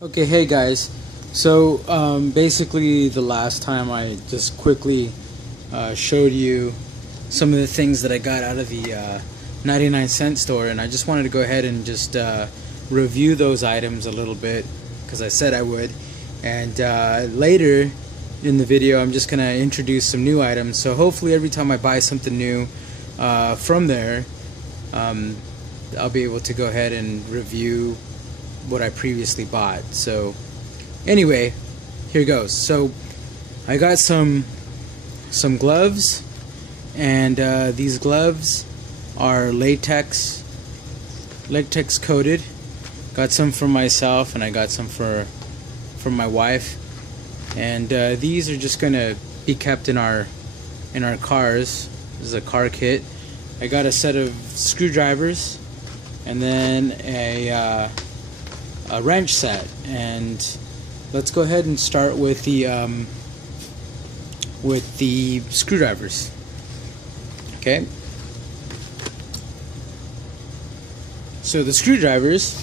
Okay, hey guys. So basically, the last time I just quickly showed you some of the things that I got out of the 99-cent store, and I just wanted to go ahead and just review those items a little bit because I said I would. And later in the video, I'm just gonna introduce some new items. So hopefully, every time I buy something new from there, I'll be able to go ahead and review what I previously bought. So anyway, here goes. So I got some gloves, and these gloves are latex coated. Got some for myself, and I got some for my wife. And these are just gonna be kept in our cars. This is a car kit. I got a set of screwdrivers, and then a wrench set. And let's go ahead and start with the screwdrivers. Okay. So the screwdrivers,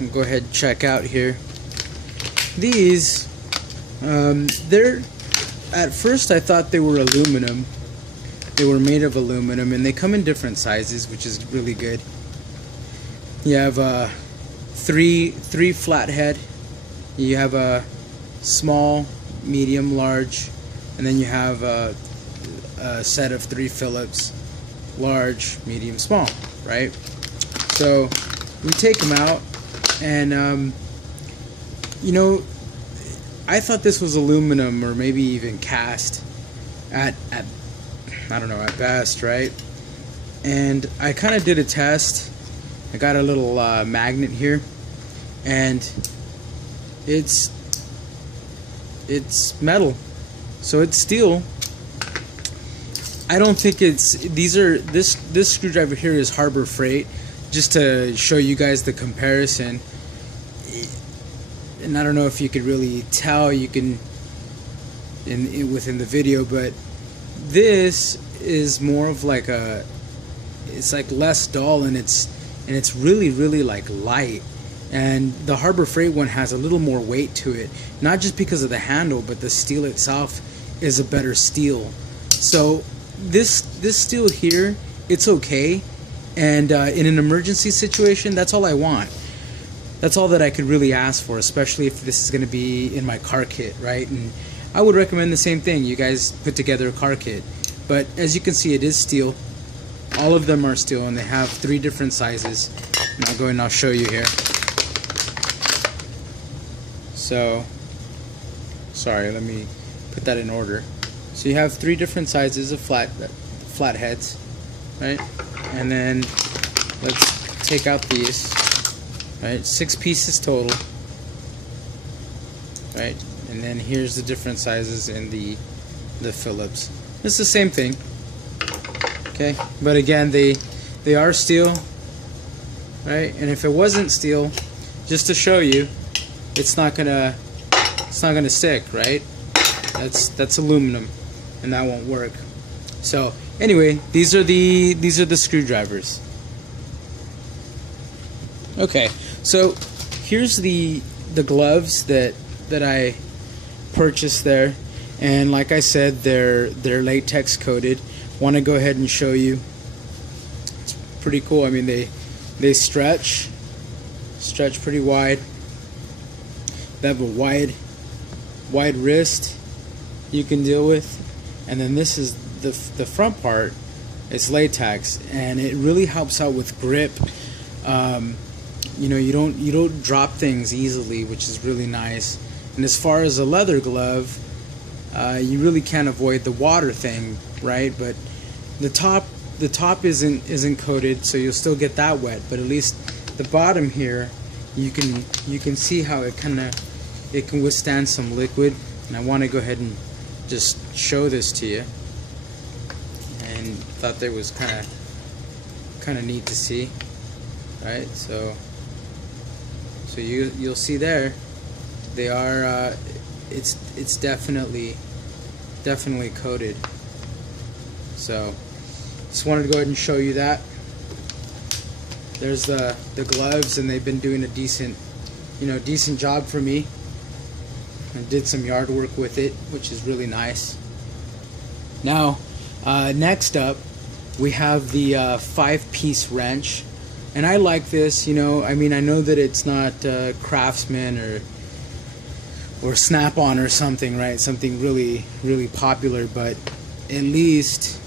I'll go ahead and check out here. These, they're, at first I thought they were aluminum. They were made of aluminum, and they come in different sizes, which is really good. You have three flathead. You have a small, medium, large, and then you have a set of 3 Phillips, large, medium, small. Right? So we take them out, and you know, I thought this was aluminum or maybe even cast at I don't know, at best, right? And I kind of did a test. I got a little magnet here, and it's metal, so it's steel. I don't think it's this screwdriver here is Harbor Freight, just to show you guys the comparison. And I don't know if you could really tell, you can within the video, but this is more of like it's like less dull, and it's really like light. And the Harbor Freight one has a little more weight to it, not just because of the handle, but the steel itself is a better steel. So this steel here, it's okay, and in an emergency situation, that's all I want. That's all that I could really ask for, especially if this is going to be in my car kit, right? And I would recommend the same thing. You guys put together a car kit. But as you can see, it is steel. All of them are steel, and they have 3 different sizes. And I'll go and I'll show you here. So, sorry, let me put that in order. So you have 3 different sizes of flatheads, right? And then let's take out these. Right, 6 pieces total. Right, and then here's the different sizes in the Phillips. It's the same thing. Okay, but again, they are steel, right? And if it wasn't steel, just to show you, it's not gonna stick, right? That's aluminum, and that won't work. So anyway, these are the screwdrivers. Okay, so here's the gloves that I purchased there, and like I said, they're latex coated. Want to go ahead and show you. It's pretty cool. I mean, they stretch pretty wide. They have a wide wrist you can deal with, and then this is the front part. It's latex, and it really helps out with grip. You know, you don't drop things easily, which is really nice. And as far as a leather glove, you really can't avoid the water thing, right? But the top isn't coated, so you'll still get that wet. But at least the bottom here, you can see how it can withstand some liquid. And I want to go ahead and just show this to you. And thought that was kind of neat to see, right? So you'll see there, they are it's definitely coated. So just wanted to go ahead and show you that. there's the gloves, and they've been doing a decent job for me. I did some yard work with it, which is really nice. Now, next up, we have the 5-piece wrench, and I like this. I mean, I know that it's not Craftsman or Snap-on or something, right? Something really, really popular, but at least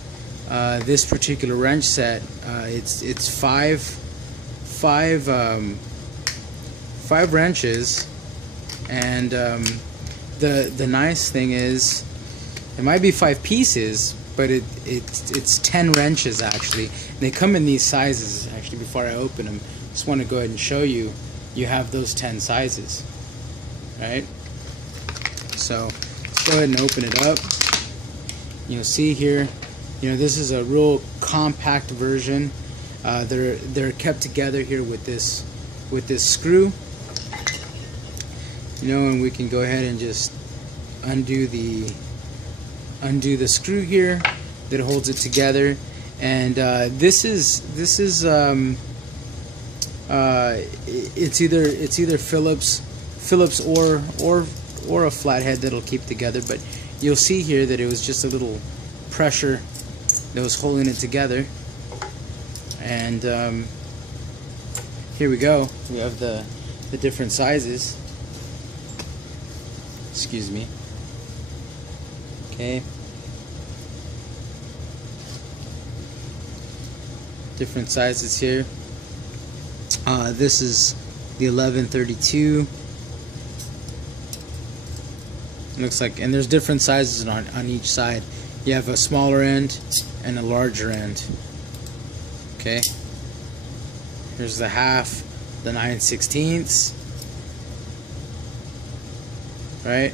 this particular wrench set, it's five wrenches, and the nice thing is, it might be 5 pieces, but it's 10 wrenches actually. They come in these sizes. Actually, before I open them, just want to go ahead and show you. You have those 10 sizes, right? So let's go ahead and open it up. You'll see here, this is a real compact version. They're kept together here with this screw. And we can go ahead and just undo the screw here that holds it together. And this is it's either Phillips or a flathead that'll keep together. But you'll see here that it was just a little pressure that was holding it together. And here we go. We have the different sizes. Excuse me. Okay. Different sizes here. This is the 1132. Looks like, and there's different sizes on each side. You have a smaller end and a larger end. Okay. Here's the half, the 9/16. Right?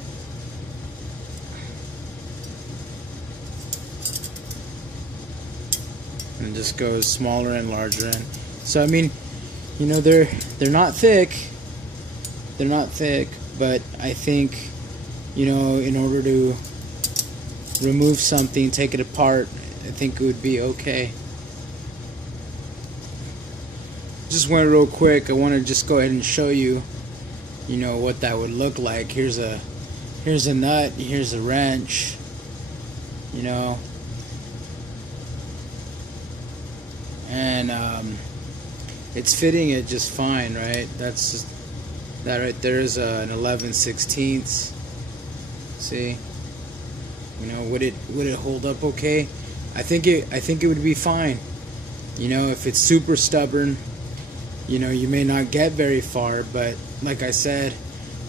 And just goes smaller and larger end. So I mean, they're not thick. They're not thick, but I think, in order to remove something, take it apart, I think it would be okay. Just went real quick. I want to just go ahead and show you, what that would look like. Here's a nut. Here's a wrench. And it's fitting it just fine, right? That right there is an 11/16. See, would it hold up okay? I think it would be fine. If it's super stubborn, you may not get very far, but like I said,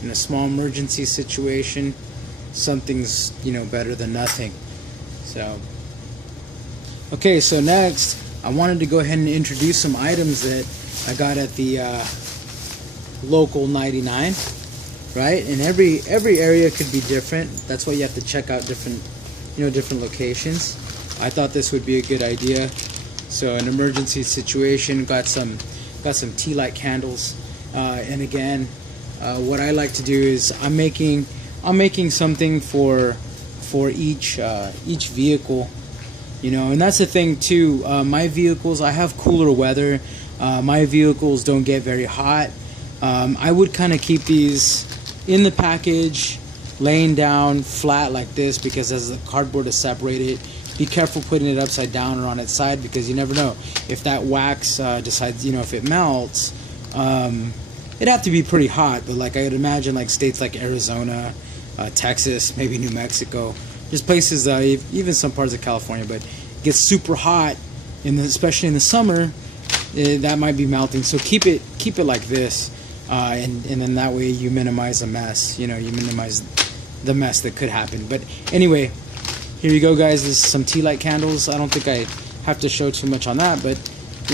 in a small emergency situation, something's better than nothing. So okay, so next I wanted to go ahead and introduce some items that I got at the local 99, right? And every area could be different. That's why you have to check out different locations. I thought this would be a good idea. So an emergency situation, got some tea light candles, and again, what I like to do is I'm making something for each vehicle, and that's the thing too. My vehicles, I have cooler weather. My vehicles don't get very hot. I would kind of keep these in the package, laying down flat like this, because as the cardboard is separated, be careful putting it upside down or on its side, because you never know if that wax decides, if it melts. It'd have to be pretty hot, but like I would imagine, like states like Arizona, Texas, maybe New Mexico, just places, even some parts of California, but it gets super hot, especially in the summer. That might be melting. So keep it like this, and then that way you minimize the mess. You minimize the mess that could happen. But anyway, here you go, guys. This is some tea light candles. I don't think I have to show too much on that, but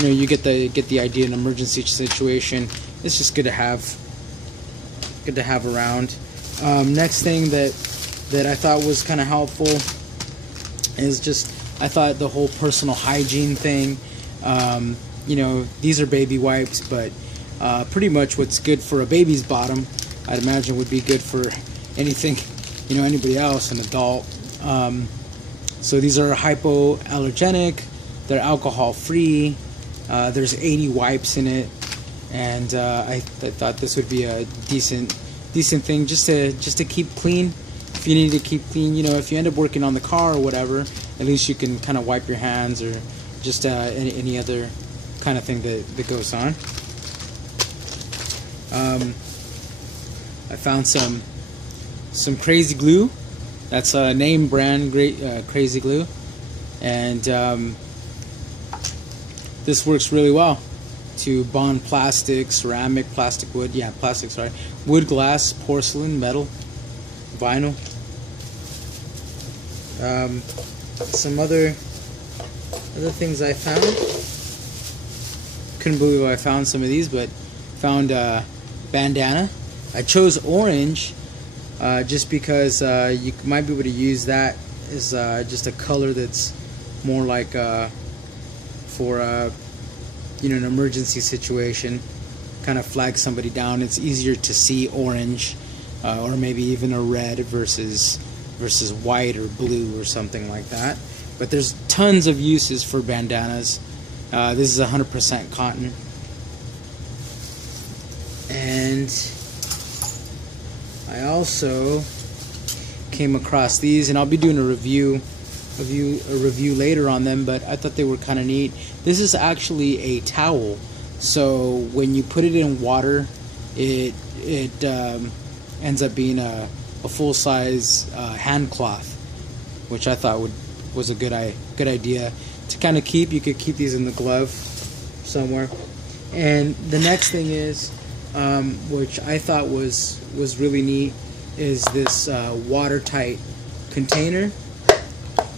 you get the idea. In an emergency situation, it's just good to have around. Next thing that I thought was kind of helpful is just, I thought the whole personal hygiene thing. These are baby wipes, but pretty much what's good for a baby's bottom, I'd imagine would be good for anything, anybody else, an adult. So these are hypoallergenic, they're alcohol free, There's 80 wipes in it, and I thought this would be a decent thing just to keep clean. If you need to keep clean, you know, if you end up working on the car or whatever, at least you can kind of wipe your hands, or just any other kind of thing that goes on. I found some Crazy Glue. That's a name brand, Crazy Glue, and this works really well to bond plastic, ceramic, plastic, wood, plastic, sorry, wood, glass, porcelain, metal, vinyl. Some other things I found. Couldn't believe I found some of these, but found bandana. I chose orange just because you might be able to use that as just a color that's more like for you know, an emergency situation, kind of flag somebody down. It's easier to see orange or maybe even a red versus white or blue or something like that. But there's tons of uses for bandanas. This is 100% cotton, and I also came across these, and I'll be doing a review later on them, but I thought they were kind of neat. This is actually a towel, so when you put it in water, it ends up being a full-size hand cloth, which I thought was a good idea to kind of keep. You could keep these in the glove somewhere. And the next thing is, which I thought was really neat, is this watertight container.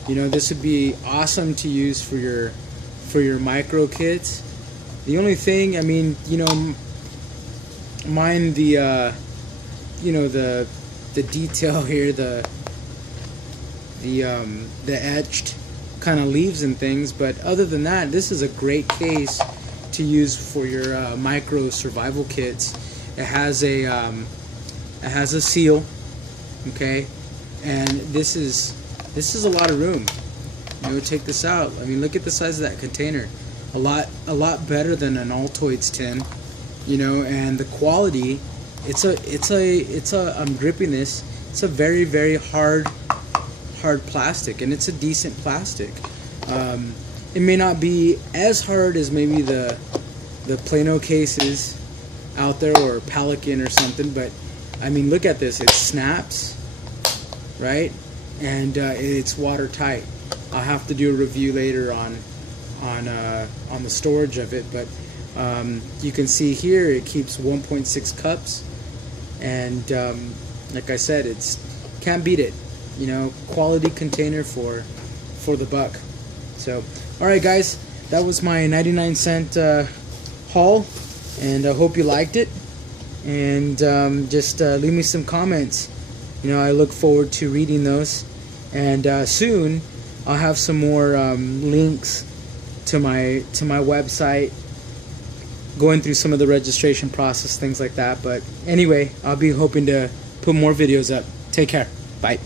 You know, this would be awesome to use for your micro kits. The only thing, I mean, you know, mind the you know, the detail here, the etched kind of leaves and things, but other than that, this is a great case to use for your micro survival kits. It has a seal, okay, and this is a lot of room. You know, take this out. I mean, look at the size of that container. A lot better than an Altoids tin, you know, and the quality. It's a. I'm gripping this. It's a very, very hard plastic, and it's a decent plastic. It may not be as hard as maybe the Plano cases out there, or Pelican or something, but I mean, look at this. It snaps, right? And it's watertight. I'll have to do a review later on the storage of it, but you can see here it keeps 1.6 cups, and like I said, it's can't beat it. You know, quality container for the buck. So, all right, guys, that was my 99-cent haul, and I hope you liked it. And just leave me some comments. You know, I look forward to reading those. And soon I'll have some more links to my website, going through some of the registration process, things like that. But anyway, I'll be hoping to put more videos up. Take care. Bye.